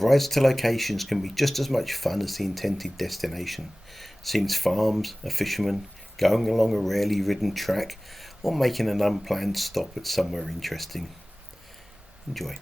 Rides to locations can be just as much fun as the intended destination. Seems farms, a fisherman, going along a rarely ridden track, or making an unplanned stop at somewhere interesting. Enjoy.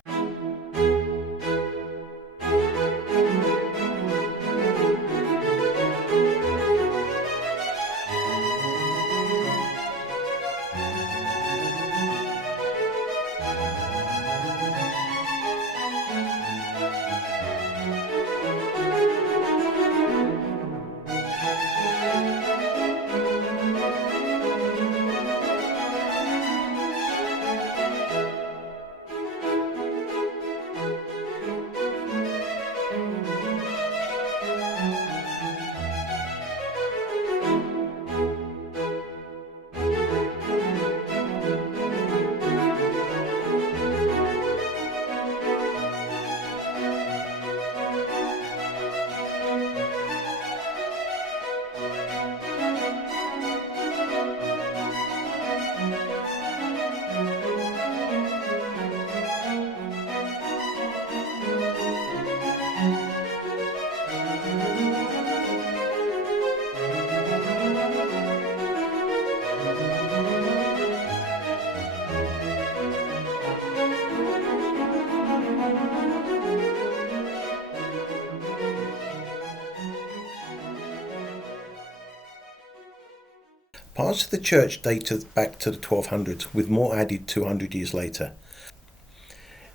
Parts of the church date back to the 1200s, with more added 200 years later.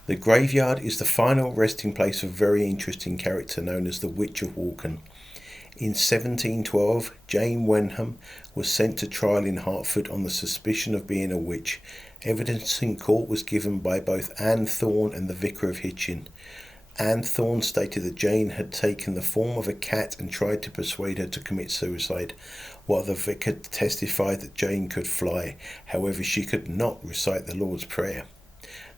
The graveyard is the final resting place of a very interesting character known as the Witch of Walken. In 1712, Jane Wenham was sent to trial in Hartford on the suspicion of being a witch. Evidence in court was given by both Anne Thorne and the Vicar of Hitchin. Anne Thorne stated that Jane had taken the form of a cat and tried to persuade her to commit suicide, while the vicar testified that Jane could fly. However, she could not recite the Lord's Prayer.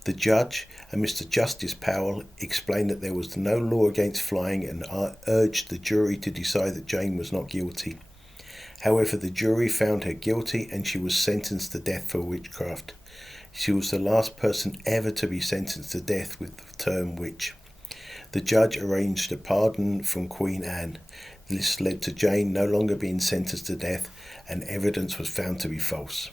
The judge, a Mr. Justice Powell, explained that there was no law against flying and urged the jury to decide that Jane was not guilty. However, the jury found her guilty and she was sentenced to death for witchcraft. She was the last person ever to be sentenced to death with the term witch. The judge arranged a pardon from Queen Anne. This led to Jane no longer being sentenced to death, and evidence was found to be false.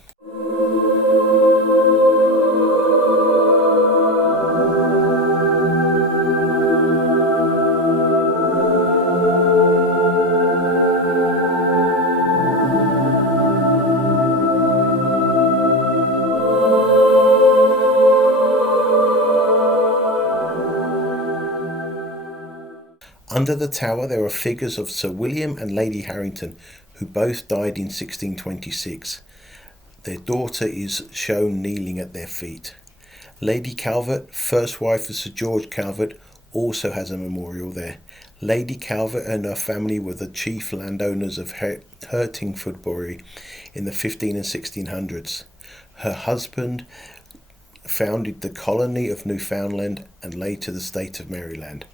Under the tower there are figures of Sir William and Lady Harrington, who both died in 1626. Their daughter is shown kneeling at their feet. Lady Calvert, first wife of Sir George Calvert, also has a memorial there. Lady Calvert and her family were the chief landowners of Hertfordshire in the 15 and 1600s. Her husband founded the colony of Newfoundland and later the state of Maryland.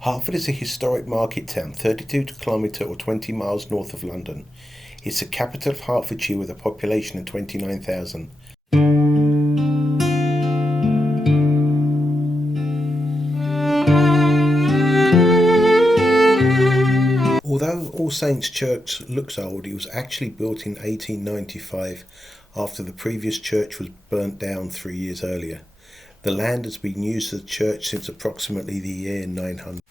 Hartford is a historic market town, 32 kilometres or 20 miles north of London. It's the capital of Hertfordshire with a population of 29,000. Although All Saints Church looks old, it was actually built in 1895 after the previous church was burnt down 3 years earlier. The land has been used as a church since approximately the year 900.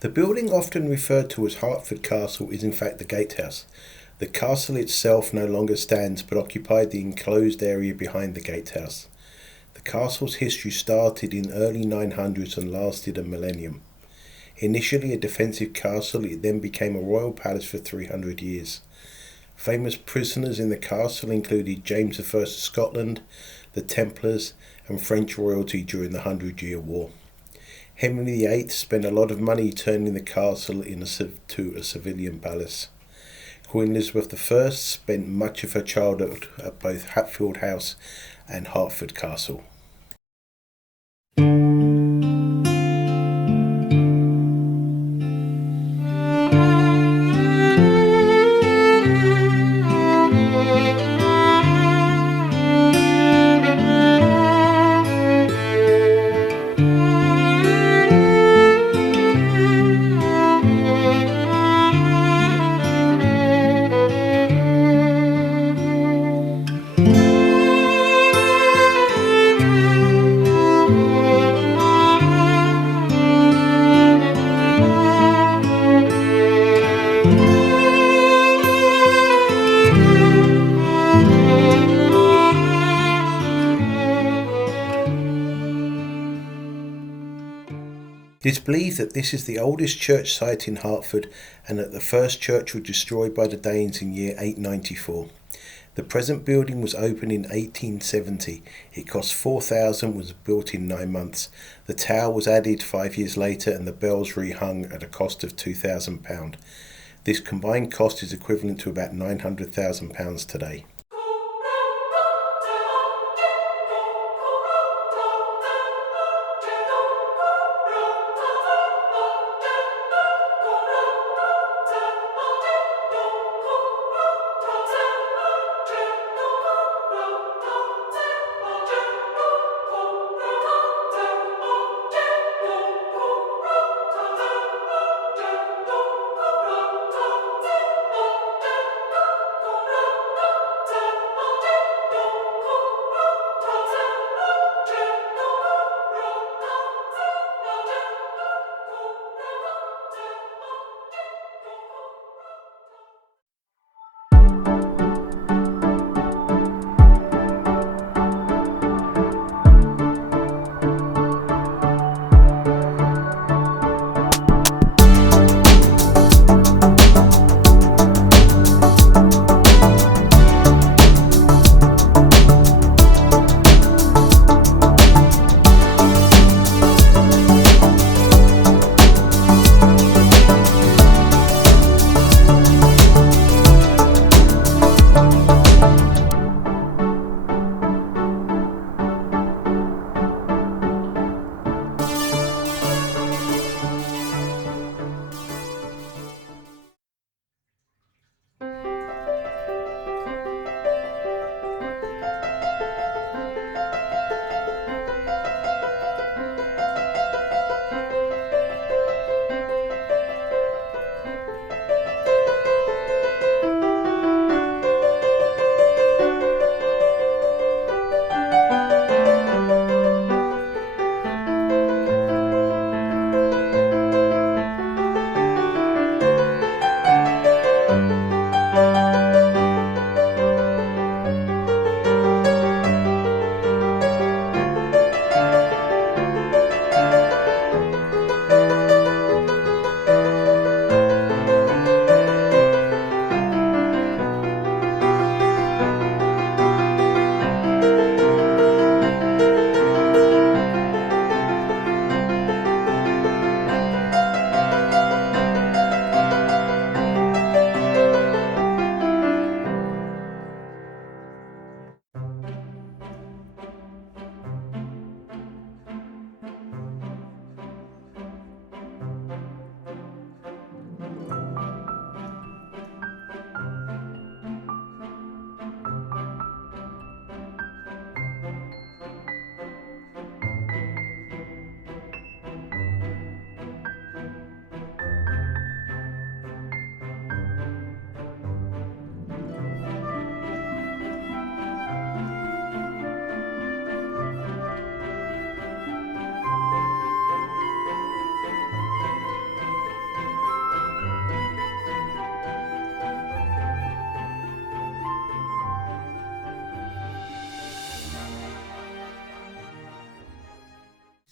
The building often referred to as Hertford Castle is in fact the gatehouse. The castle itself no longer stands but occupied the enclosed area behind the gatehouse. The castle's history started in early 900s and lasted a millennium. Initially a defensive castle, it then became a royal palace for 300 years. Famous prisoners in the castle included James I of Scotland, the Templars, and French royalty during the 100-Year War. Henry VIII spent a lot of money turning the castle into a civilian palace. Queen Elizabeth I spent much of her childhood at both Hatfield House and Hertford Castle. It is believed that this is the oldest church site in Hartford and that the first church was destroyed by the Danes in year 894. The present building was opened in 1870. It cost £4,000, was built in 9 months. The tower was added 5 years later and the bells rehung at a cost of £2,000. This combined cost is equivalent to about £900,000 today.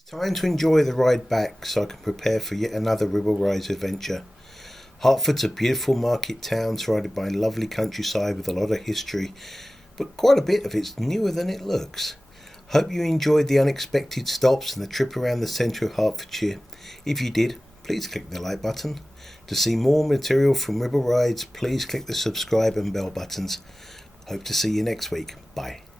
Time to enjoy the ride back so I can prepare for yet another Ribble Rise adventure. Hertford's a beautiful market town surrounded by lovely countryside with a lot of history, but quite a bit of it's newer than it looks. Hope you enjoyed the unexpected stops and the trip around the centre of Hertfordshire. If you did, please click the like button. To see more material from Ribble Rides, please click the subscribe and bell buttons. Hope to see you next week. Bye.